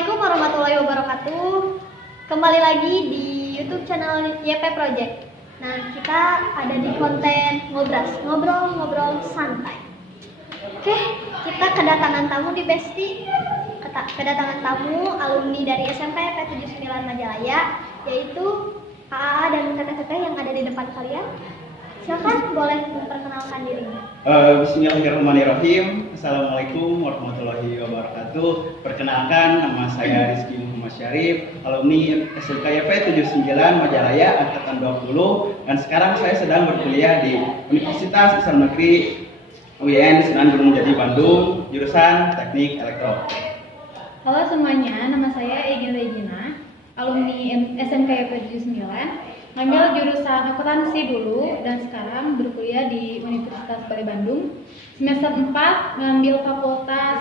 Assalamualaikum warahmatullahi wabarakatuh. Kembali lagi di YouTube channel YP Project. Nah, kita ada di konten ngobrol santai. Oke, kita kedatangan tamu di Besti. Kedatangan tamu alumni dari SMP P79 Majalaya, yaitu AA dan teteh-teteh yang ada di depan kalian. Silakan boleh memperkenalkan dirinya. Bismillahirrahmanirrahim. Assalamualaikum warahmatullahi wabarakatuh. Perkenalkan, nama saya Rizky Muhammad Syarif, alumni SMKYP 79 Majalaya angkatan 20, dan sekarang saya sedang berkuliah di Universitas Islam Negeri UIN Sunan Gunung Jati Bandung, jurusan Teknik Elektro. Halo semuanya, nama saya Egin Regina, alumni SMKYP 79. Ngambil jurusan akuntansi dulu dan sekarang berkuliah di Universitas Pare Bandung. Semester 4 ngambil Fakultas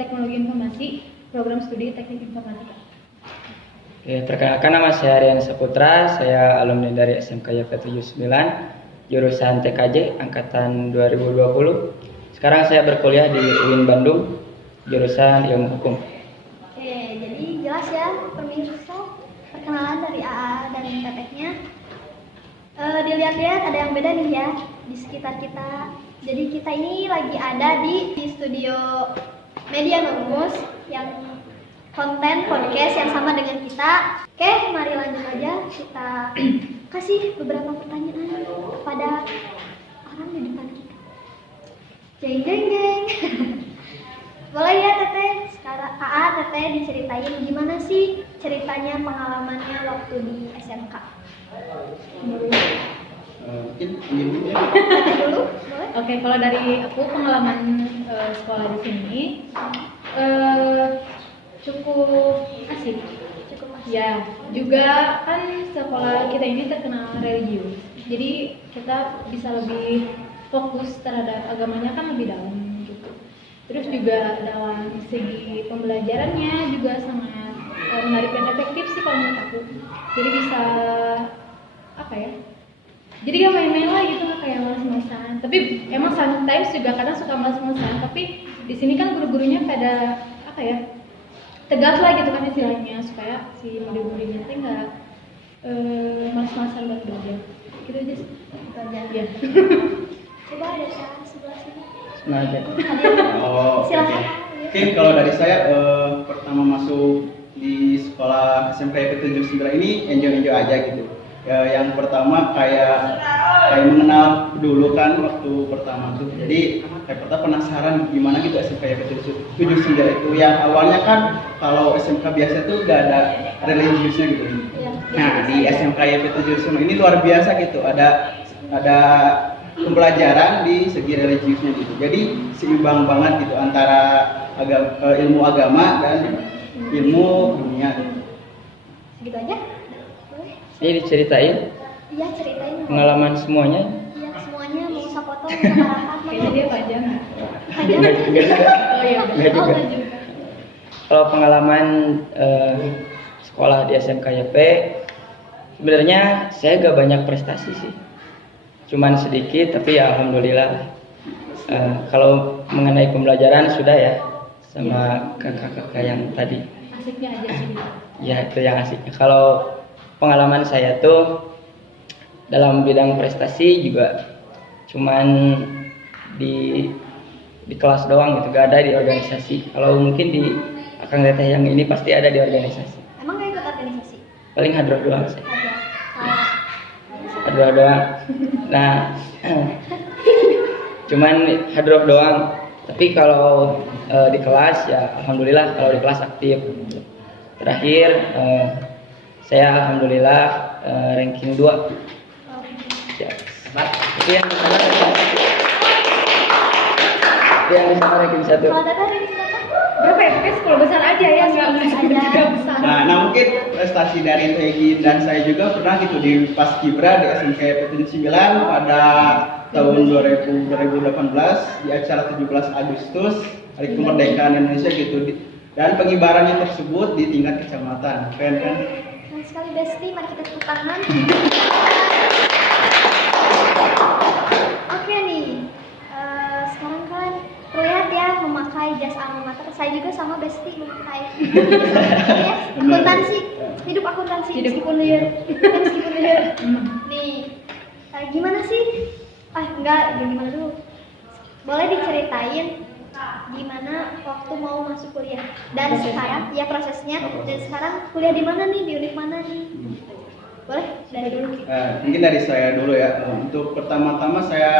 Teknologi Informasi, program studi Teknik Informatika. Perkenalkan, nama saya Rian Saputra, saya alumni dari SMKYP 79, jurusan TKJ angkatan 2020. Sekarang saya berkuliah di UIN Bandung, jurusan Ilmu Hukum. Oke, jadi jelas ya pemirsa, perkenalan dari AA dan tetehnya. Dilihat-lihat ada yang beda nih ya di sekitar kita. Jadi kita ini lagi ada di studio Media Numus yang konten podcast yang sama dengan kita. Oke, mari lanjut aja, kita kasih beberapa pertanyaan pada orang di depan kita. Jeng jeng jeng. Boleh ya teteh, sekarang AA teteh diceritain gimana sih ceritanya pengalamannya waktu di SMK. Mungkin ini Dulu, boleh? Oke, kalau dari aku pengalaman sekolah di sini cukup asik. Cukup masuk. Ya, juga kan sekolah kita ini terkenal religius. Jadi kita bisa lebih fokus terhadap agamanya kan lebih dalam gitu. Terus juga dalam segi pembelajarannya juga sangat menarik dan efektif sih kalau menurut aku. Jadi bisa apa ya? Jadi gak main-main lah gitu, nggak kayak malas-malasan. Tapi emang sometimes juga kadang suka malas-malasan. Tapi di sini kan guru-gurunya pada apa ya? Tegas lah gitu kan istilahnya, supaya si murid-muridnya teh nggak malas-malasan buat belajar. Gitu aja sih. Belajar. Ya. Coba ada yang sebelah sini. Nah, jadi Oh, oke. Silakan. Oke, kalau dari saya pertama masuk di sekolah SMKYP 79 ini enjoy aja gitu. Yang pertama kayak mengenal dulu kan waktu pertama tuh. Jadi kayak pertama penasaran gimana gitu SMKYP 79 itu. Yang awalnya kan kalau SMK biasa tuh gak ada religiusnya gitu. Iya. Nah, di SMKYP 79 ini luar biasa gitu. Ada pembelajaran di segi religiusnya gitu. Jadi seimbang banget gitu antara ilmu agama dan ilmu dunia gitu. Segitu aja? Boleh? ini diceritain Iya, ceritain. pengalaman semuanya. Iya, semuanya mau usah potong, usah harapan. Kayaknya dia panjang. Panjang. Enggak juga. Oh iya. Enggak juga. enggak juga. Kalau pengalaman sekolah di SMKYP, sebenarnya saya gak banyak prestasi sih, cuman sedikit, tapi ya alhamdulillah. Kalau mengenai pembelajaran sudah ya sama kakak-kakak yang tadi. Asiknya aja sih. Ya, itu yang asiknya. Kalau pengalaman saya tuh dalam bidang prestasi juga cuman di kelas doang gitu, gak ada di organisasi. Kalau mungkin di Akang Teteh yang ini pasti ada di organisasi. Emang gak ikut organisasi? Paling hadroh doang saya. Ada. Hadroh doang. Nah, cuman hadroh doang. Tapi kalau di kelas ya alhamdulillah, kalau di kelas aktif. Terakhir saya alhamdulillah ranking 2. Ya. Itu yang di sana ranking 1. Kalau Tata dari berapa? Berapa ya? Pokoknya sekolah besar aja ya, nggak Aja. besar. Nah, mungkin prestasi dari Tegi dan saya juga pernah gitu di Paskibra di SMKYP 79 pada tahun 2018 di acara 17 Agustus Hari Kemerdekaan Indonesia gitu. Dan pengibarannya tersebut di tingkat kecamatan. Keren kan? Keren sekali Besti, mari kita tepuk tangan. Oke nih, sekarang kan terlihat ya memakai jas alma mater. Saya juga sama Besti memakai Akuntansi, hidup akuntansi Hidup. meskipun liar. Meskipun liar. Hmm. Nih, gimana sih? Enggak, gimana dulu? Boleh diceritain gimana waktu mau masuk kuliah dan Prosesnya. sekarang ya prosesnya Oh, proses. dan sekarang kuliah di mana nih, di univ mana nih? Boleh dari dulu. Mungkin dari saya dulu ya. Untuk pertama-tama saya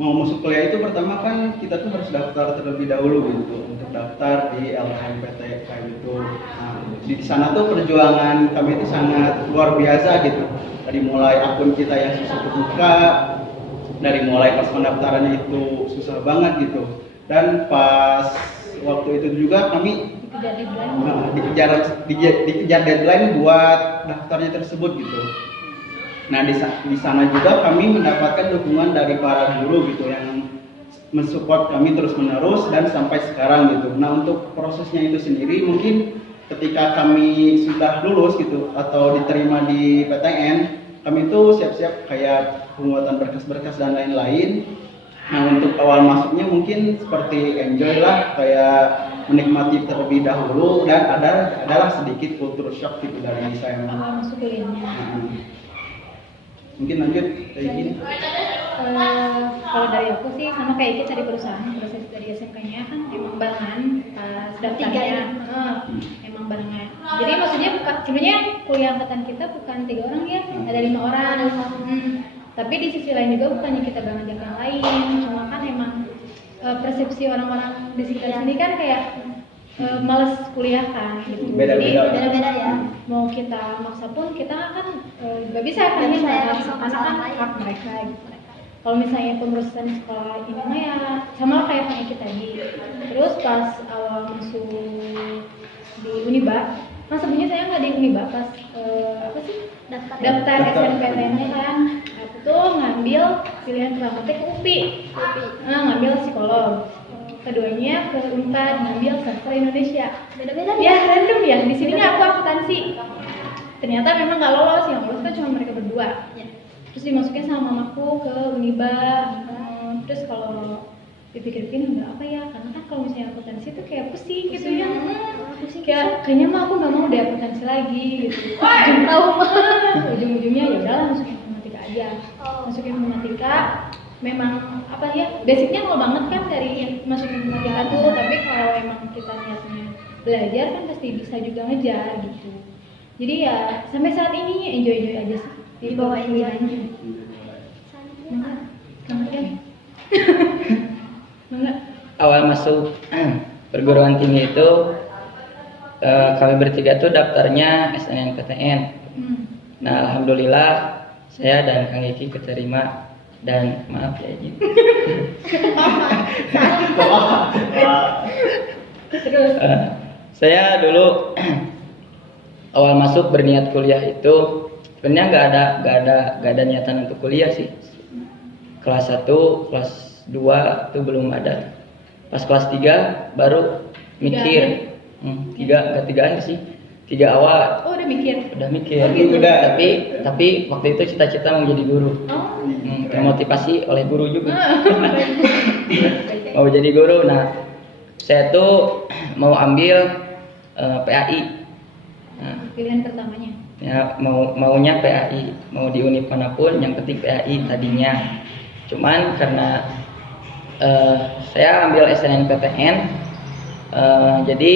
mau masuk kuliah itu pertama kan kita tuh harus daftar terlebih dahulu gitu untuk daftar di LHMPT kayak gitu. Nah, di sana tuh perjuangan kami itu sangat luar biasa gitu. Dari mulai akun kita yang susah kebuka, dari mulai pas pendaftarannya itu susah banget gitu. Dan pas waktu itu juga kami Dikejar deadline. dikejar deadline buat daftarnya tersebut gitu. Nah di sana juga kami mendapatkan dukungan dari para guru gitu yang mensupport kami terus menerus dan sampai sekarang gitu. Nah untuk prosesnya itu sendiri mungkin ketika kami sudah lulus gitu atau diterima di PTN, kami itu siap-siap kayak pembuatan berkas-berkas dan lain-lain. Nah untuk awal masuknya mungkin seperti enjoy lah, kayak menikmati terlebih dahulu dan adalah sedikit culture shock gitu dari saya. Awal masuk kuliahnya. Nah, mungkin lanjut kayak gini. Kalau dari aku sih sama kayak kita di perusahaan, proses dari SMK-nya kan emang barengan pas Tiga daftarnya. ya? Emang barengan. Jadi maksudnya bukan, sebenarnya kuliah angkatan kita bukan 3 orang ya, ada 5 orang. Tapi di sisi lain juga bukannya kita gak ngajak yang lain, cuma kan emang persepsi orang-orang di sekitar sini kan kayak males kuliah kan gitu. Beda-beda. Jadi Beda-beda ya. mau kita maksa pun kita kan nggak bisa kan Nggak ya, bisa ya, karena maksa kan orang lain. hak mereka gitu. Kalau misalnya pengurusan sekolah ini mah ya sama lah kayak penyakit tadi. Terus pas awal masuk di Uniba, kan sebenarnya saya nggak di Uniba pas apa sih Daftar. daftar Daftar. SNPTN-nya kan. Aku tuh ngambil pilihan pertama teh ke UPI. Ngambil psikolog. Keduanya ke Unpad ngambil sastra Indonesia. Beda-beda Ya random ya, di sininya aku akuntansi. Ternyata memang nggak lolos, yang lolos kan cuma mereka berdua. Ya. Terus dimasukin sama mamaku ke Uniba. Terus kalau dipikir-pikir nggak apa ya, karena kan kalau misalnya akuntansi itu kayak pusing gitu ya. Kayaknya mah aku nggak mau deh akuntansi lagi gitu. Ujung-ujungnya ya udahlah masukin informatika aja. Masukin informatika, memang apa ya, basicnya nol banget kan dari masuk informatika tuh, tapi kalau emang kita niatnya belajar kan pasti bisa juga ngejar gitu. Jadi ya sampai saat ini enjoy aja sih. Di bawah enjoy. Enggak. Enggak. Awal masuk perguruan tinggi itu kami bertiga tuh daftarnya SNMPTN. Nah alhamdulillah saya dan Kang Iki keterima, dan maaf ya Iki. Terus Saya dulu awal masuk berniat kuliah itu sebenarnya nggak ada niatan untuk kuliah sih. Kelas 1, kelas 2 itu belum ada. Pas kelas 3 baru mikir. 3 akhir sih. 3 awal udah mikir. udah mikir. Oh, gitu. Tapi waktu itu cita-cita mau jadi guru. Oh. Termotivasi oleh guru juga. Mau jadi guru. Nah, saya tuh mau ambil PAI. Nah, Pilihan pertamanya. ya maunya PAI, mau di univ manapun yang penting PAI tadinya. Cuman karena saya ambil SNMPTN, jadi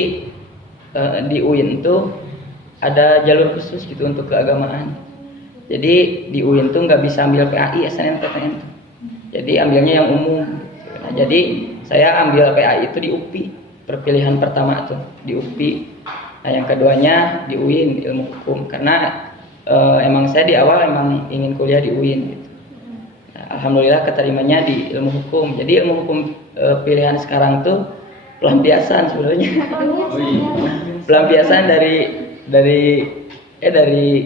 di UIN tuh ada jalur khusus gitu untuk keagamaan. Jadi di UIN tuh nggak bisa ambil PAI SNMPTN, jadi ambilnya yang umum. Nah, jadi saya ambil PAI itu di UPI, perpilihan pertama tuh di UPI. Nah yang keduanya di UIN, di ilmu hukum, karena emang saya di awal emang ingin kuliah di UIN gitu. Nah, alhamdulillah keterimanya di ilmu hukum. Jadi ilmu hukum pilihan sekarang tuh pelampiasan sebenarnya. Pelampiasan dari PAI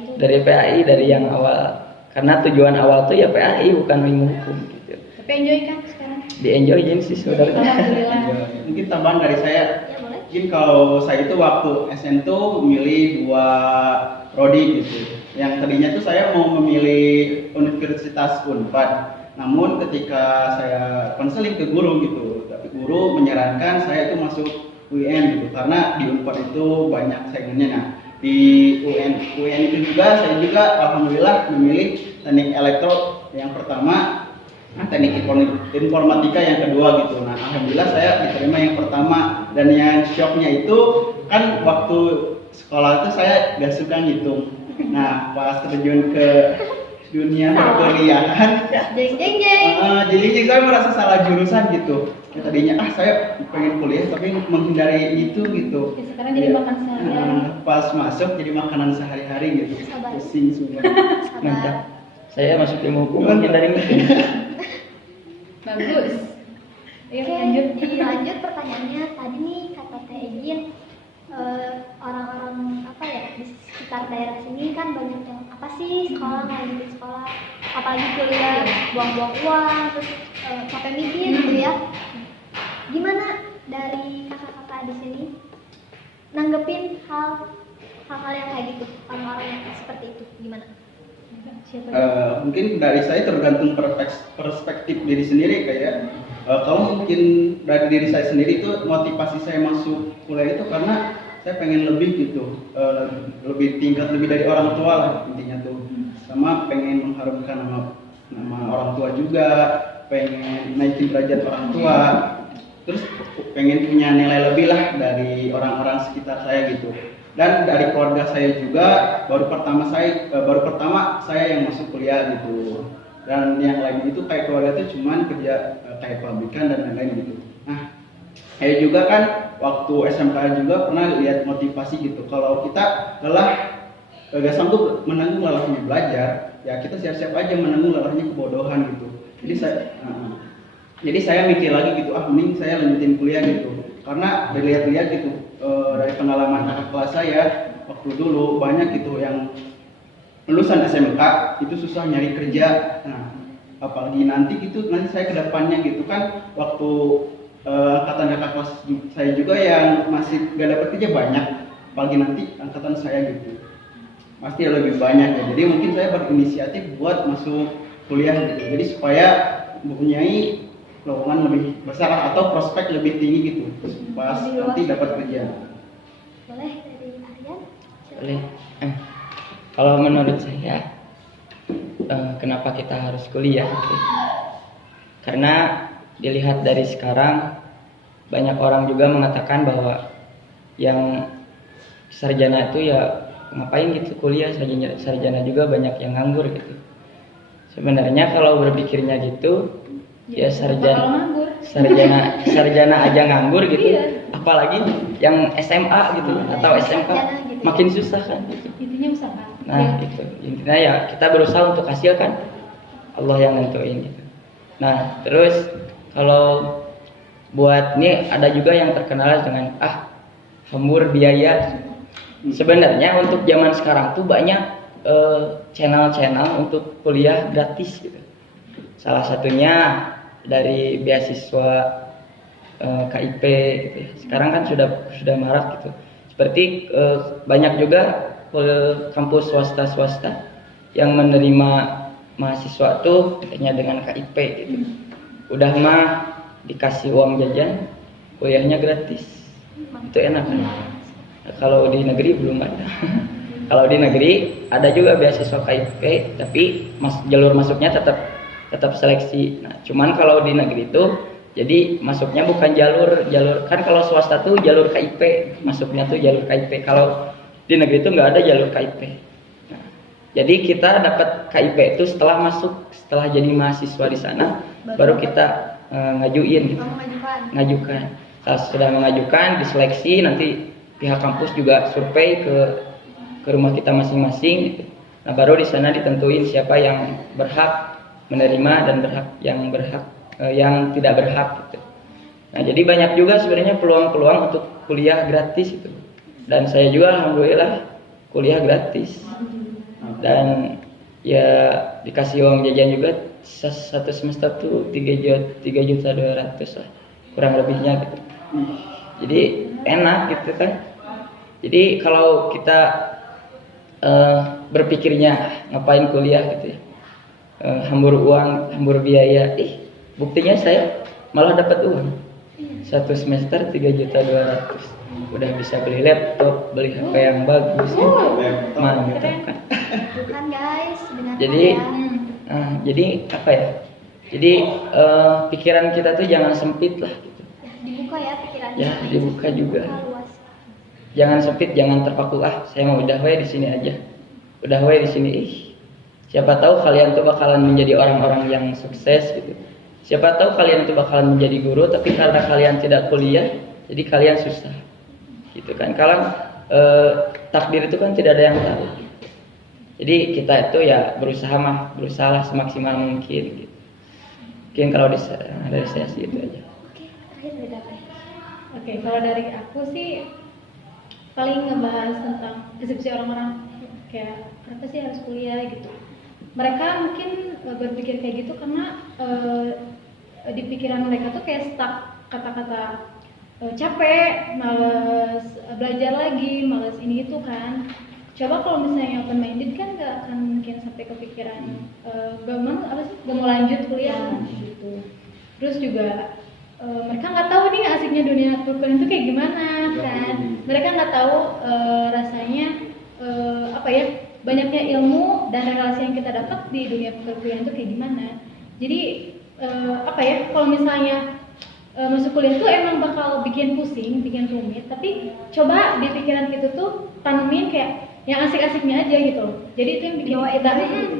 itu. PAI, dari yang awal. Karena tujuan awal tuh ya PAI, bukan ilmu hukum gitu. Tapi enjoy kan sekarang? Di enjoy sih sebenarnya. Alhamdulillah. Mungkin tambahan dari saya. Ya boleh. Mungkin kalau saya itu waktu SN tuh milih 2 prodi gitu. Yang tadinya tuh saya mau memilih Universitas Unpad. Namun ketika saya konseling ke guru gitu, tapi guru menyarankan saya itu masuk UN gitu, karena di Unpad itu banyak saingannya. Nah, di UN itu juga saya juga alhamdulillah memilih teknik elektro yang pertama, teknik informatika yang kedua gitu. Nah, alhamdulillah saya diterima yang pertama, dan yang shocknya itu kan waktu sekolah itu saya gak suka ngitung. Nah, pas terjun ke dunia perkuliahan, Jeng jeng jeng. jadi saya merasa salah jurusan gitu. Ya, tadinya saya pengen kuliah tapi menghindari itu gitu. Ya, sekarang jadi makan seharian. Pas masuk jadi makanan sehari-hari gitu. Sabar. Pusing semua. Mantap. Sabar. Saya masuk ilmu hukum menghindari meeting. Bagus. Ayo Oke, lanjut. dilanjut pertanyaannya. Tadi nih kata Teh Egin, orang-orang apa ya di sekitar daerah sini kan banyak yang apa sih sekolah nggak lanjut sekolah, apalagi kuliah buang-buang uang, terus capek mikir gitu ya. Gimana dari kakak-kakak di sini nanggepin hal-hal yang kayak gitu, orang-orang yang seperti itu gimana? Siapa? Mungkin dari saya tergantung perspektif diri sendiri. Kayak kalau mungkin dari diri saya sendiri itu motivasi saya masuk kuliah itu karena saya pengen lebih gitu, lebih tingkat lebih dari orang tua lah intinya tuh, sama pengen mengharumkan nama orang tua juga, pengen naikin derajat orang tua, terus pengen punya nilai lebih lah dari orang-orang sekitar saya gitu. Dan dari keluarga saya juga baru pertama saya yang masuk kuliah gitu, dan yang lain itu kayak keluarga itu cuman kerja kayak pabrikan dan lain-lain gitu. Nah, saya juga kan waktu SMK juga pernah lihat motivasi gitu, kalau kita lelah gak sanggup menanggung lelahnya belajar, ya kita siap-siap aja menanggung lelahnya kebodohan gitu. Jadi saya mikir lagi gitu, mending saya lanjutin kuliah gitu, karena dilihat-lihat gitu dari pengalaman kakak kelas saya waktu dulu banyak gitu yang lulusan SMK itu susah nyari kerja. Nah, apalagi nanti saya kedepannya gitu kan, waktu angkatan kakak kelas saya juga yang masih gak dapat kerja banyak, apalagi nanti angkatan saya gitu pasti lebih banyak ya. Jadi mungkin saya berinisiatif buat masuk kuliah gitu, jadi supaya mempunyai lowongan lebih besar atau prospek lebih tinggi gitu pas nanti dapat kerja. Boleh dari Aryan? Boleh. Kalau menurut saya, kenapa kita harus kuliah? Gitu? Karena dilihat dari sekarang, banyak orang juga mengatakan bahwa yang sarjana itu ya ngapain gitu kuliah, sarjana juga banyak yang nganggur gitu. Sebenarnya kalau berpikirnya gitu, ya sarjana aja nganggur gitu. Iya. Apalagi yang SMA gitu atau SMK Gitu. makin susah kan gitu. Intinya usaha. Nah gitu, intinya ya kita berusaha untuk hasil kan, Allah yang nentuin gitu. Nah terus kalau buat ini ada juga yang terkenal dengan hambur biaya. Sebenarnya untuk zaman sekarang tuh banyak channel-channel untuk kuliah gratis gitu. Salah satunya dari beasiswa KIP gitu ya. Sekarang kan sudah marak gitu. Seperti banyak juga kampus swasta yang menerima mahasiswa tuh katanya dengan KIP gitu. Udah mah dikasih uang jajan, kuliahnya gratis. Itu enak kan? Nah, kalau di negeri belum ada. Kalau di negeri ada juga beasiswa KIP, tapi jalur masuknya tetap seleksi. Nah, cuman kalau di negeri itu jadi masuknya bukan jalur kan, kalau swasta tuh jalur KIP, masuknya tuh jalur KIP. Kalau di negeri itu nggak ada jalur KIP. Nah, jadi kita dapat KIP itu setelah jadi mahasiswa di sana, baru kita ngajuin gitu. Ngajukan. Kalau sudah mengajukan, diseleksi, nanti pihak kampus juga survei ke rumah kita masing-masing gitu. Nah, baru di sana ditentuin siapa yang berhak menerima dan yang tidak berhak gitu. Nah, jadi banyak juga sebenarnya peluang-peluang untuk kuliah gratis gitu. Dan saya juga alhamdulillah kuliah gratis. Dan ya dikasih uang jajan juga satu semester tuh 3.200.000 lah kurang lebihnya gitu. Jadi enak gitu kan. Jadi kalau kita berpikirnya ngapain kuliah gitu ya, hambur uang, hambur biaya, buktinya saya malah dapat uang. satu semester 3.200.000. Udah bisa beli laptop, beli HP yang bagus. Mantap kan. Bukan guys, dengarkan Jadi ya. jadi apa ya? Jadi pikiran kita tuh jangan sempit lah gitu. Ya, dibuka ya pikirannya. Ya, dibuka juga. Luas. Jangan sempit, jangan terpaku, saya mau udah we di sini aja. Udah we di sini. Siapa tahu kalian tuh bakalan menjadi orang-orang yang sukses gitu. Siapa tahu kalian tuh bakalan menjadi guru, tapi karena kalian tidak kuliah, jadi kalian susah. Gitu kan. Kalau takdir itu kan tidak ada yang tahu. Jadi kita itu ya berusaha lah semaksimal mungkin gitu. Mungkin kalau dari saya sih itu aja. Oke, terakhir dari Dape. Oke, kalau dari aku sih paling ngebahas tentang persepsi orang-orang kayak kenapa sih harus kuliah gitu. Mereka mungkin berpikir kayak gitu karena di pikiran mereka tuh kayak stuck kata-kata capek, males belajar lagi, males ini itu kan. Coba kalau misalnya open minded kan nggak akan mungkin sampai kepikiran gak mau lanjut kuliah gitu. Terus juga mereka nggak tahu nih asiknya dunia perkuliahan itu kayak gimana kan. Mereka nggak tahu rasanya apa ya, banyaknya ilmu dan relasi yang kita dapat di dunia perkuliahan itu kayak gimana. Jadi apa ya, kalau misalnya masuk kuliah tuh emang bakal bikin pusing, bikin rumit, tapi coba di pikiran kita tuh tanemin kayak yang asik-asiknya aja gitu. Jadi itu yang bikin kita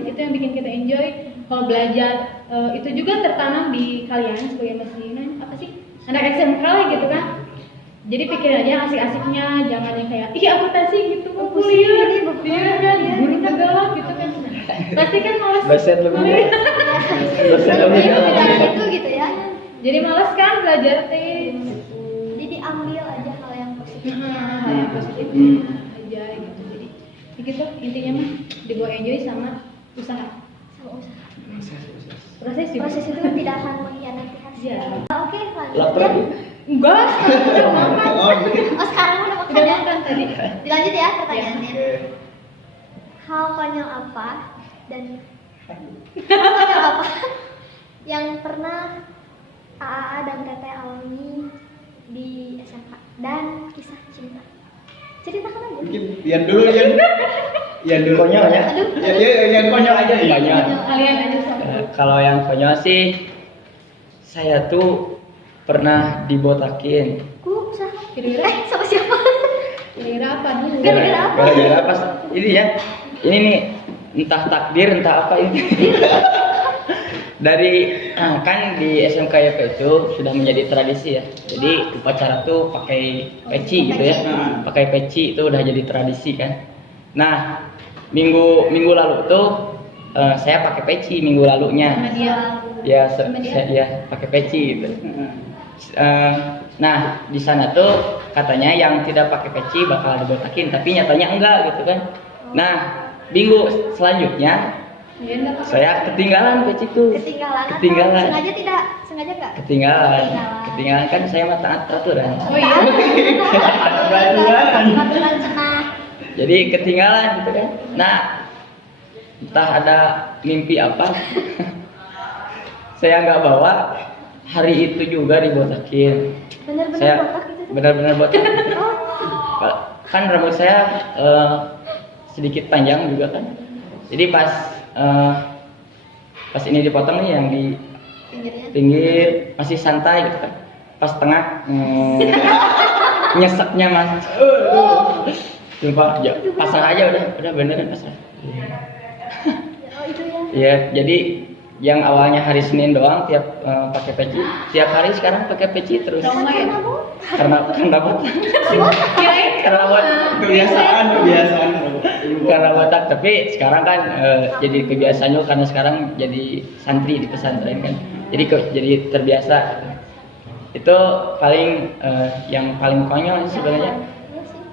itu yang bikin kita enjoy. Kalau belajar itu juga tertanam di kalian sebagai mahasiswa apa sih, anak SMK lah gitu kan. Jadi pikirin aja asik-asiknya, jangan yang kayak ih akuntansi gitu mau kuliah, iya kan, guru galak gitu kan. Pasti kan males. Dosen lebih. Dosen lebih. Itu gitu ya. Jadi males kan belajar teh. Jadi ambil aja hal yang positif. Hal yang positif aja gitu. Jadi gitu intinya mah dibawa enjoy sama usaha. Sama usaha. Proses juga. Proses itu tidak akan mengkhianati hasil. Iya. Oke, lanjut Lapar ya. ya? Enggak, udah makan. Oh, sekarang udah makan Udah ya? makan tadi. Dilanjut ya pertanyaannya. Oke. Hal konyol apa dan hal konyol apa yang pernah AAA dan Teteh alami di SMK dan kisah cinta? Ceritakan aja. Mungkin Ian dulu, Ian dulu. Konyol ya? Aduh. Ya, yang konyol aja. Konyol. Kalian aja sama. Kalau yang konyol sih, saya tuh pernah dibotakin. Ku usaha. Kira-kira Sama siapa? kira-kira apa dulu? Gara-gara apa? Gara-gara pas ini ya, ini nih entah takdir entah apa ini. Dari kan di SMK YP itu sudah menjadi tradisi ya. Jadi upacara tuh pakai peci gitu ya. Pakai peci itu udah jadi tradisi kan. Nah, minggu lalu tuh saya pakai peci minggu lalunya. Sama dia. Ya, Sama dia? saya pakai peci gitu. Nah, di sana tuh katanya yang tidak pakai peci bakal dibotakin, tapi nyatanya enggak gitu kan. Nah, minggu selanjutnya Dia enggak pakai. saya ketinggalan peci tuh. Ketinggalan. Sengaja tidak? Sengaja enggak? Ketinggalan kan saya mah taat aturan. Oh iya. Aturan senah. Jadi ketinggalan gitu kan. Nah, entah ada mimpi apa. Saya nggak bawa. Hari itu juga dibotakin. Bener-bener Saya botak gitu tuh? benar-benar botak. Oh. Kan rambut saya sedikit panjang juga kan. Jadi pas ini dipotong nih yang di Pinggirnya. pinggir masih santai gitu kan. Pas tengah nyeseknya mas. Sumpah, ya, pasrah aja udah beneran pasrah. Oh itu ya. Iya, jadi yang awalnya hari Senin doang tiap pakai peci, tiap hari sekarang pakai peci terus. Trauma ya? Karena botak. Kirain Karena botak. Kebiasaan. Karena botak, tapi sekarang kan jadi kebiasaan juga karena sekarang jadi santri di pesantren kan. Jadi terbiasa. Itu paling yang paling konyol sih sebenarnya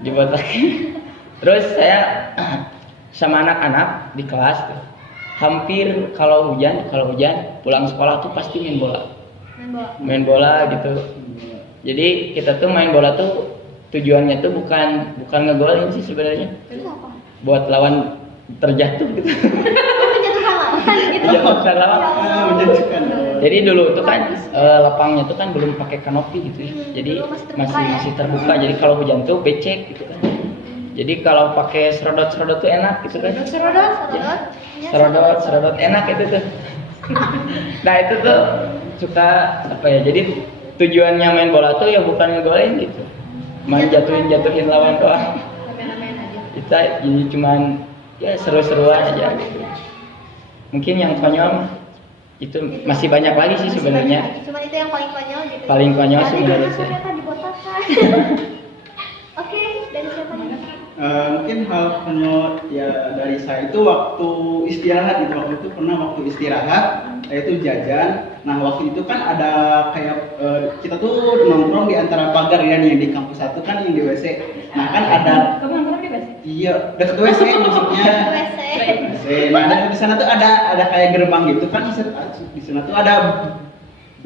dibotakin. Terus saya sama anak-anak di kelas tuh, hampir kalau hujan pulang sekolah tuh pasti main bola. Main bola gitu. Jadi kita tuh main bola tuh tujuannya tuh bukan ngegolin sih sebenarnya. Itu apa? Buat lawan terjatuh gitu. Menjatuhkan lawan gitu. Menjatuhkan lawan. Menjatuhkan. Jadi dulu itu kan lapangnya itu kan belum pakai kanopi gitu ya. Jadi dulu masih terbuka masih ya? masih terbuka. Jadi kalau hujan tuh becek gitu kan. Jadi kalau pakai serodot-serodot tuh enak gitu kan. Serodot. Serodot enak itu tuh. Nah itu tuh suka apa ya? Jadi tujuannya main bola tuh ya bukan ngegolin gitu. Main jatuhin lawan doang. Main-main aja. Kita ini cuman ya seru-seruan aja gitu. Mungkin yang konyol itu masih banyak lagi sih sebenarnya. Cuma itu yang paling konyol gitu. Paling konyol sih Tadi menurut kan saya. ternyata dibotakan. Oke, dari siapa nih? Mungkin hal konyol ya dari saya itu waktu istirahat gitu. Waktu itu pernah waktu istirahat yaitu jajan. Nah waktu itu kan ada kayak kita tuh nongkrong di antara pagar ya yang di kampus satu kan yang di WC. Nah kan ada Kamu nongkrong di mana? iya deket WC maksudnya. WC. WC. Nah dan di sana tuh ada kayak gerbang gitu kan di sana tuh ada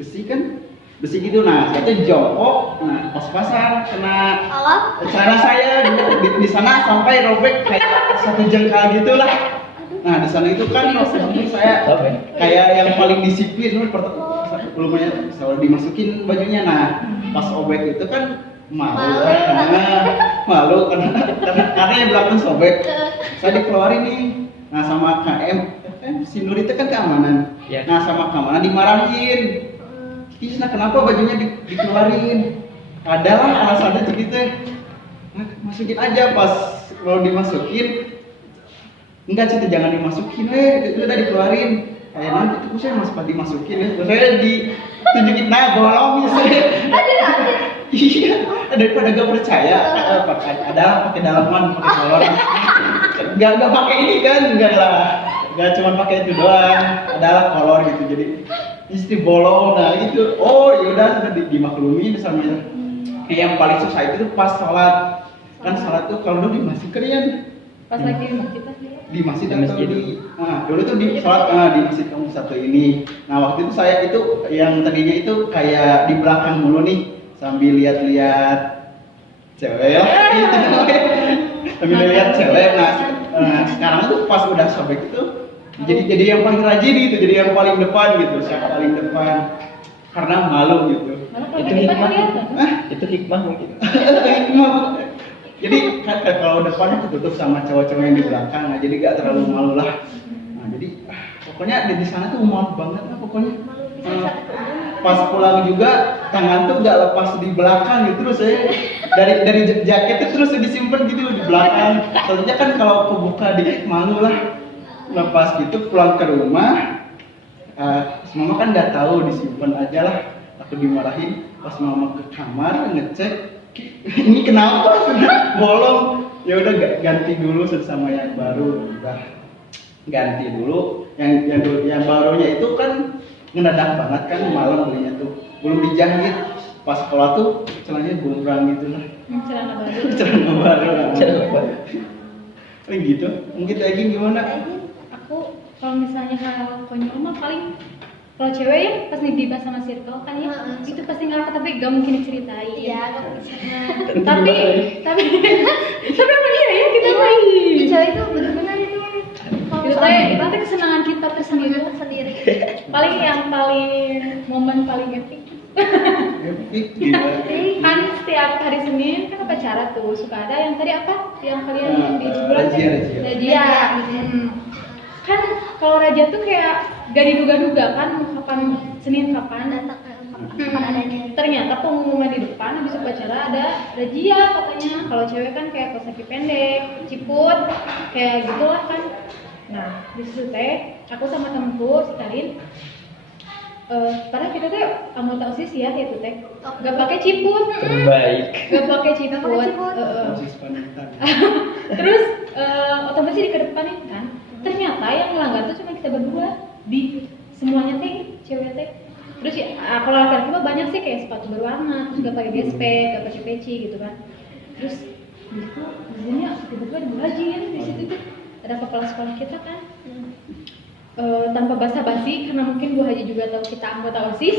besi kan besi gitu. Nah saya tuh jongkok. Nah pas-pasan kena Alam. celana saya di sana sampai robek kayak 1 jengkal gitulah. Nah di sana itu kan waktu itu saya kayak yang paling disiplin belumnya selalu dimasukin bajunya. Nah pas obek itu kan malu malu karena yang belakang sobek saya dikeluarin nih. Nah sama KM si Nur itu kan keamanan. Ya. Nah sama keamanan dimarahin. Kisna kenapa bajunya dikeluarin? Adalah alasannya gitu. Nah, masukin aja pas kalau dimasukin. Enggak sih jangan dimasukin, itu udah dikeluarin. Kayak nanti tuh saya pas dimasukin ya. Saya ditunjukin nah bolong saya. Iya, daripada gak percaya, pakai dalaman, pakai kolor. Gak pakai ini kan, enggak lah. Gak cuma pakai itu doang, adalah kolor gitu. Jadi istri bolong, nah gitu. Oh yaudah sudah dimaklumi sama yang paling susah itu pas sholat. Kan sholat tuh kalau dulu di masjid kalian Pas lagi kita di masjid Di atau masjid. dulu tuh di sholat di masjid kampus satu ini. Nah waktu itu saya itu yang tadinya itu kayak di belakang mulu nih sambil lihat-lihat cewek ya. Sambil lihat cewek. Nah sekarang tuh pas udah sobek itu jadi yang paling rajin gitu, jadi yang paling depan gitu, siapa paling depan karena malu gitu. Itu hikmah. Itu hikmah mungkin. Hikmah. Jadi kan kalau depannya ketutup sama cowok-cowok yang di belakang, nah jadi gak terlalu malu lah. Nah jadi pokoknya di sana tuh malu banget lah pokoknya. Pas pulang juga tangan tuh gak lepas di belakang gitu terus saya dari jaket tuh terus disimpan gitu di belakang. Soalnya kan kalau kebuka dikit malu lah. Lepas gitu pulang ke rumah, mama kan nggak tahu disimpan aja lah. Aku dimarahin pas mama ke kamar ngecek. Ini kenapa sudah bolong? Ya udah ganti dulu sama yang baru. Udah ganti dulu. Yang barunya itu kan ngedadak banget kan malam belinya tuh. Belum dijahit. Pas sekolah tuh celananya gombrang gitu lah. celana baru. Celana baru. Celana baru. Kayak gitu. Mungkin lagi gimana? Aku kalau misalnya hal konyol mah paling kalau cewek ya pas nih dibahas sama circle kan ya itu pasti ngakak tapi gak mungkin diceritain. Iya, tapi emang iya ya kita main cewek itu benar-benar itu itu teh kesenangan kita tersendiri sendiri. paling momen paling epic Gila. kan setiap hari Senin kan upacara tuh suka ada yang tadi apa yang kalian di bulan Razia. kan kalau raja tuh kayak gak diduga-duga kan kapan Senin kapan Kapan adanya? ternyata pengumuman di depan habis upacara ada razia katanya. Kalau cewek kan kayak kaos kaki pendek, ciput, kayak gitulah kan. Nah di situ teh aku sama temenku si Karin padahal kita tuh anggota OSIS ya itu teh gak pakai ciput, Terbaik. gak pakai ciput. Osis panutan. Terus otomatis dikedepanin kan. Ternyata yang melanggar tuh cuma kita berdua di semuanya teh cewek teh. Terus ya kalau laki-laki mah banyak sih kayak sepatu berwarna, terus gak pakai gespe, gak pakai peci gitu kan. Terus gitu biasanya tiba-tiba ada Bu Haji kan di situ tuh ada kepala sekolah kita kan. Tanpa basa-basi karena mungkin Bu Haji juga tahu kita anggota OSIS,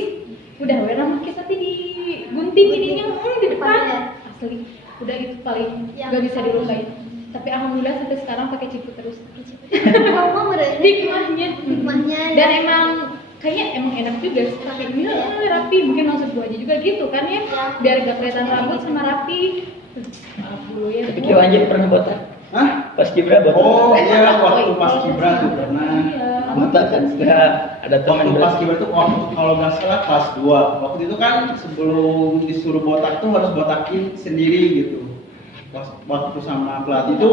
udah nama kita tuh digunting ininya di depan. Asli, udah itu paling gak bisa dilupain. Tapi alhamdulillah sampai sekarang pakai ciput terus. Kamu berarti Hikmahnya. hikmahnya Dan emang kayaknya emang enak juga pakai ini rapi, mungkin maksud gua aja juga gitu kan ya, biar gak kelihatan rambut sama rapi. Maaf dulu ya. Tapi Kio Anjir pernah botak? Hah? Pas Kibra botak? Oh iya, waktu pas Kibra tuh pernah. Iya. Botak kan sudah ada teman Waktu pas Kibra tuh kalau nggak salah kelas 2. Waktu itu kan sebelum disuruh botak tuh harus botakin sendiri gitu. Waktu sama pelatih itu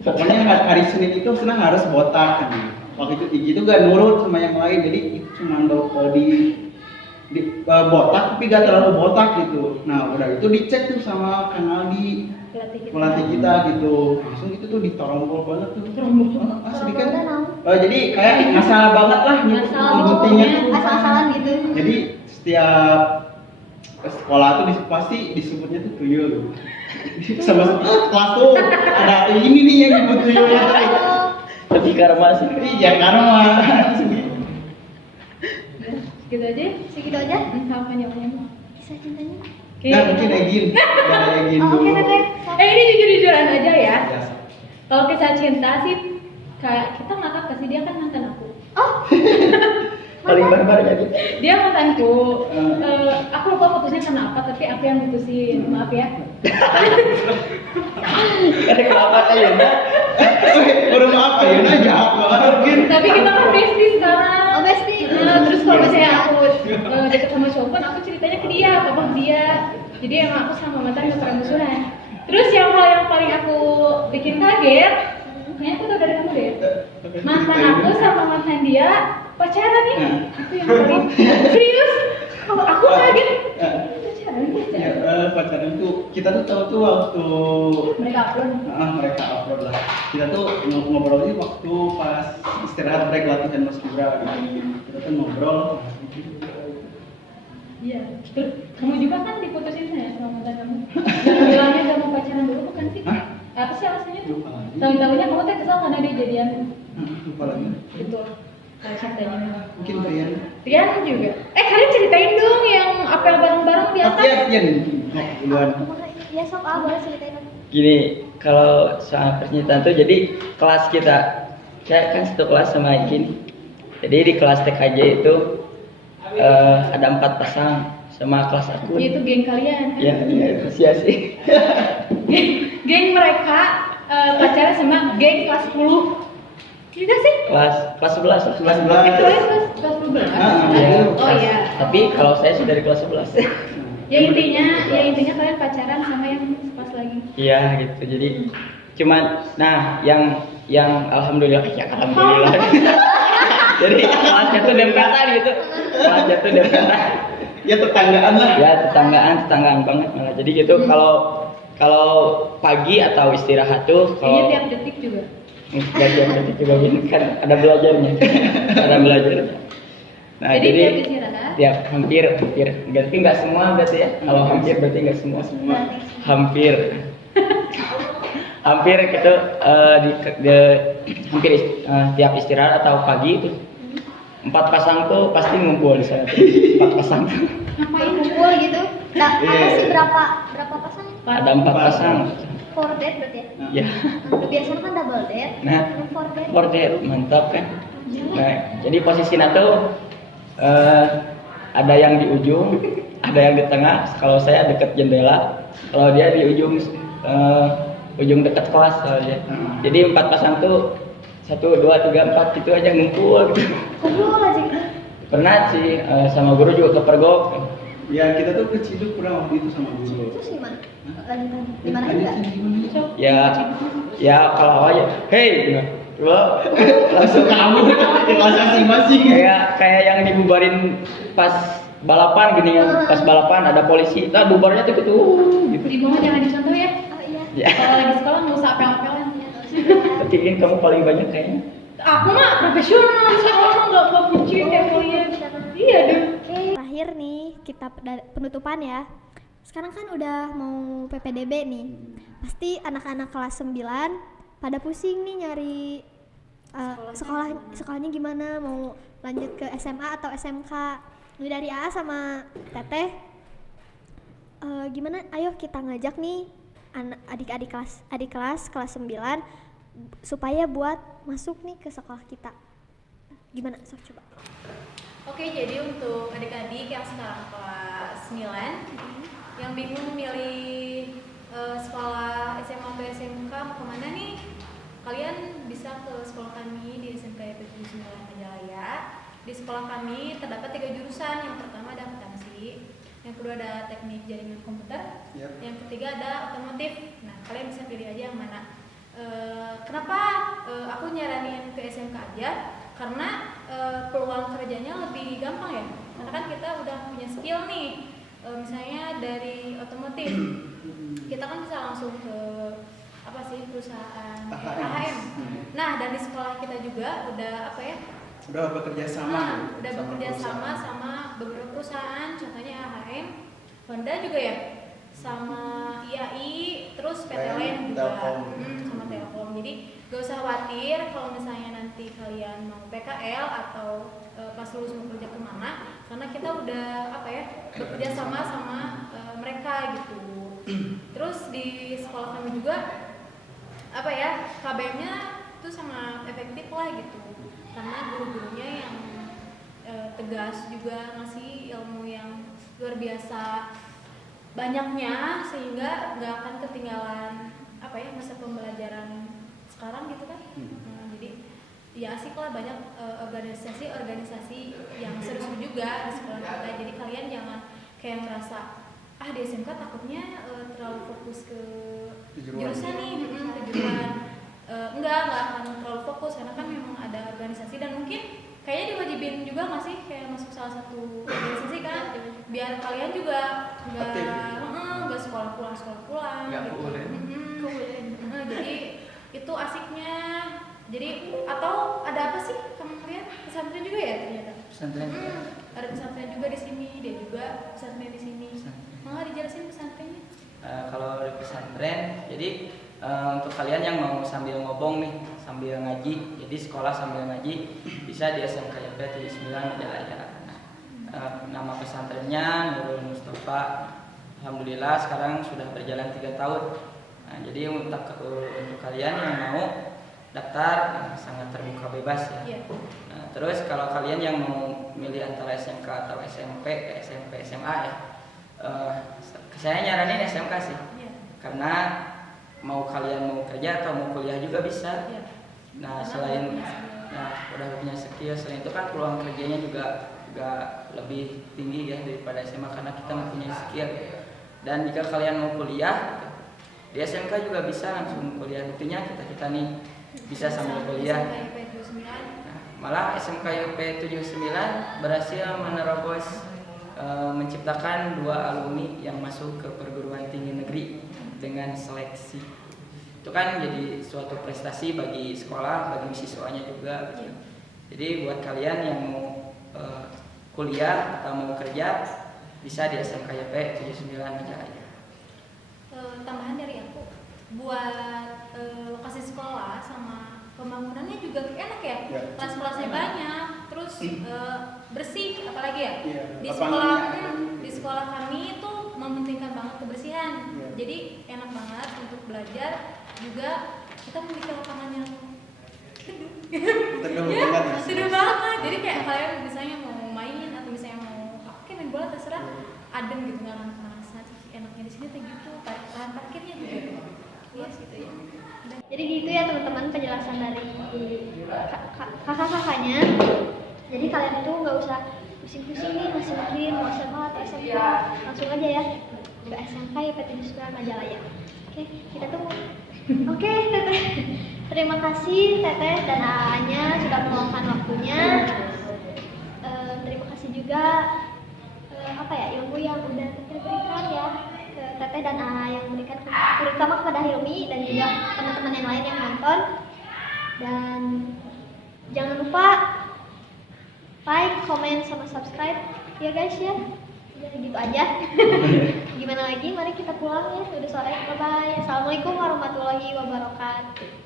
pokoknya hari Senin itu senang harus botak kan. Waktu itu Igi tuh gak nurut sama yang lain, jadi itu cuma di botak tapi gak terlalu botak gitu. Nah udah itu dicek tuh sama Kang Aldi, pelatih kita gitu, langsung itu tuh ditompol banget tuh. Asli kan? Jadi kayak ngasal banget lah nyebutinnya tuh. Asal-asalan gitu. Jadi setiap sekolah tuh pasti disebutnya tuh tuyul. Sama kelas tuh ada ini nih yang nyebut tuyulnya tuh. Tapi karma sih. Iya karma. Segitu aja. Segitu aja. Sama jawabannya. Kisah cintanya. Nah mungkin Egin, ada Egin Oh, dulu. oke. Ini jujur-jujuran aja ya. Ya. Kalau kisah cinta sih kayak kita ngakak kasih dia kan mantan aku. Oh, Paling barbar jadi. Dia mantanku. Aku lupa putusnya karena apa, tapi aku yang putusin. Maaf ya. Karena kenapa kayaknya? Baru maaf ya, nah jahat banget Egin. Tapi kita kan bestie sekarang. oh bestie. Nah, terus kalau misalnya aku deket sama cowok kan aku ceritanya ke dia, ke dia. Jadi emang aku sama mantan gak pernah musuhan. Terus yang hal yang paling aku bikin kaget, kayaknya aku tau dari kamu deh. Mantan aku sama mantan dia pacaran nih. Itu yang paling serius. Aku kaget. Pacaran Ya, pacaran. pacaran tuh kita tuh tahu tuh waktu Mereka upload. mereka upload lah. Kita tuh ngobrolnya waktu pas istirahat break latihan Mas Kibra gitu. Kita tuh ngobrol. Iya. Terus kamu juga kan diputusin saya sama mantan kamu. Yang bilangnya gak mau pacaran dulu bukan sih? Hah? Apa sih alasannya? Lupa lagi. Tahun-tahunnya kamu teh kesal karena dia jadian. Lupa lagi. Gitu. Kayak ceritanya. Mungkin Rian. Rian juga. Kalian ceritain dong yang apel bareng-bareng di atas. Rian duluan. Ya sok boleh ceritain. Gini, kalau soal percintaan tuh jadi kelas kita, saya kan satu kelas sama Igin. Jadi di kelas TKJ itu ada 4 pasang sama kelas aku. Itu geng kalian kan? Ya, itu sih. Geng mereka pacaran sama geng kelas 10. Tidak sih? Kelas 11. Kelas Itu 11. kelas 12. Iya. Oh iya. Tapi kalau saya sudah di kelas 11. Ya intinya kalian pacaran sama yang sepas lagi. Iya gitu. Jadi cuman yang alhamdulillah ya alhamdulillah. Jadi kelasnya tuh dempetan gitu. Kelasnya tuh dempetan. Ya tetanggaan lah. Ya tetanggaan banget malah. Jadi gitu kalau pagi atau istirahat tuh Kayaknya kalau tiap detik juga. belajar juga gini kan ada belajarnya. Ada belajarnya. Nah, Jadi jadi tiap istirahat. tiap hampir berarti nggak semua berarti ya. Kalau hampir berarti nggak semua. Hampir gitu hampir tiap istirahat atau pagi itu 4 pasang tuh pasti ngumpul di sana tuh. 4 pasang tuh. Ngapain ngumpul gitu? Nah, apa sih berapa pasang? Ada 4 pasang. 4 date berarti ya? Ya. Biasanya kan double date. Nah, Yang 4 date. Porter mantap kan. Nah, jadi posisinya tuh ada yang di ujung, ada yang di tengah. Kalau saya dekat jendela, kalau dia di ujung dekat kelas soalnya. Jadi 4 pasang tuh 1, 2, 3, 4 gitu aja ngumpul gitu. Kumpul aja gitu. Pernah sih sama guru juga kepergok. Ya kita tuh keciduk pernah waktu itu sama guru. Terus gimana? Lagi di mana juga? Ya kalau aja, hey, lo Langsung kamu di kelas masing-masing. kayak yang dibubarin pas balapan gini ya, pas balapan ada polisi, nah bubarnya tuh gitu. Di bawah jangan dicontoh ya. Oh iya. Ya, Kalau lagi sekolah nggak usah apel-apelan. tapi kan kamu paling banyak kayaknya. Aku mah profesional, sekolah mah nggak kunci kayak kalian. Iya deh. Oke, terakhir nih kita penutupan ya. Sekarang kan udah mau PPDB nih. Pasti anak-anak kelas 9 pada pusing nih nyari sekolahnya gimana, mau lanjut ke SMA atau SMK. Ini dari AA sama Teteh. Gimana? Ayo kita ngajak nih adik kelas 9 supaya buat masuk nih ke sekolah kita. Gimana? Sok coba. Oke, jadi untuk adik-adik yang sekarang kelas 9 yang bingung milih sekolah SMA atau SMK mau kemana nih? Kalian bisa ke sekolah kami di SMK YP79 Majalaya. Di sekolah kami terdapat 3 jurusan. Yang pertama ada akuntansi, yang kedua ada teknik jaringan komputer, yang ketiga ada otomotif. Nah, kalian bisa pilih aja yang mana. Kenapa aku nyaranin ke SMK aja? Karena peluang kerjanya lebih gampang ya. Karena kan kita udah punya skill nih. Misalnya dari otomotif, kita kan bisa langsung ke apa sih perusahaan AHM. Nah, dan di sekolah kita juga udah apa ya? Udah bekerja sama. Udah bekerja sama beberapa perusahaan, contohnya AHM, Honda juga ya, sama IAI, terus PT Line juga, sama Telkom. Jadi gak usah khawatir kalau misalnya nanti kalian mau PKL atau pas lulus mau kerja kemana, karena kita udah apa ya bekerja sama mereka gitu. Terus di sekolah kami juga apa ya KBM-nya tuh sangat efektif lah gitu, karena guru-gurunya yang tegas juga ngasih ilmu yang luar biasa banyaknya, sehingga nggak akan ketinggalan apa ya masa pembelajaran sekarang gitu kan. Jadi ya asik lah, banyak organisasi yang seru juga di sekolah kita. Jadi kalian jangan kayak merasa di SMK takutnya terlalu fokus ke jurusan nih, kejuruan. Enggak akan terlalu fokus, karena kan memang ada organisasi dan mungkin kayaknya diwajibin juga nggak sih kayak masuk salah satu organisasi kan, biar kalian juga nggak sekolah pulang Nggak gitu. boleh. Jadi itu asiknya. Jadi atau ada apa sih kalian pesantren juga ya ternyata? Pesantren. Ada pesantren juga di sini, dia juga pesantren di sini. Malah dijelasin pesantrennya. Kalau di pesantren, jadi untuk kalian yang mau sambil ngobong nih, sambil ngaji, jadi sekolah sambil ngaji, bisa di SMK YP 79 Majalaya. Nama pesantrennya Nurul Mustafa. Alhamdulillah sekarang sudah berjalan 3 tahun. Nah, jadi untuk kalian yang mau daftar sangat terbuka bebas ya. Nah, terus kalau kalian yang mau milih antara SMK atau SMP, SMA ya, saya nyaranin SMK sih, karena mau kalian mau kerja atau mau kuliah juga bisa. Nah, selain udah punya skill, selain itu kan peluang kerjanya juga lebih tinggi ya daripada SMA, karena kita mempunyai skill. Dan jika kalian mau kuliah di SMK juga bisa langsung kuliah. Buktinya kita nih bisa sambil kuliah. Nah, malah SMK YP 79 berhasil menerobos menciptakan 2 alumni yang masuk ke perguruan tinggi negeri dengan seleksi. Itu kan jadi suatu prestasi bagi sekolah, bagi siswanya juga gitu. Jadi buat kalian yang mau kuliah atau mau kerja, bisa di SMK YP 79 Majalaya. Tambahan dari aku, buat lokasi sekolah sama pembangunannya juga enak ya. Kelas-kelasnya banyak, terus bersih, apalagi ya. Di sekolah kami itu mementingkan banget kebersihan. Jadi enak banget untuk belajar, juga kita memiliki lapangan yang teduh banget. Jadi kayak kalian misalnya mau main atau misalnya mau main bola terserah, adem gitu, nggak panas. Enaknya di sini tuh gitu, lahan parkirnya juga. Iya gitu ya. Jadi gitu ya teman-teman penjelasan dari kakak-kakaknya. Jadi kalian itu nggak usah pusing-pusing nih masih milih mau SMA atau SMK, langsung aja ya ke SMK YP 79 Majalaya. Oke, kita tunggu. Oke, Teteh. Terima kasih Teteh dan AA-nya sudah meluangkan waktunya. Terima kasih juga ilmu yang udah Teteh berikan ya ke Teteh dan AA yang berikan, terutama kepada Hilmi dan juga teman-teman yang lain yang nonton. Dan jangan lupa like, comment, sama subscribe ya guys ya. Jadi gitu aja. Gimana lagi? Mari kita pulang ya. Udah sore. Bye bye. Assalamualaikum warahmatullahi wabarakatuh.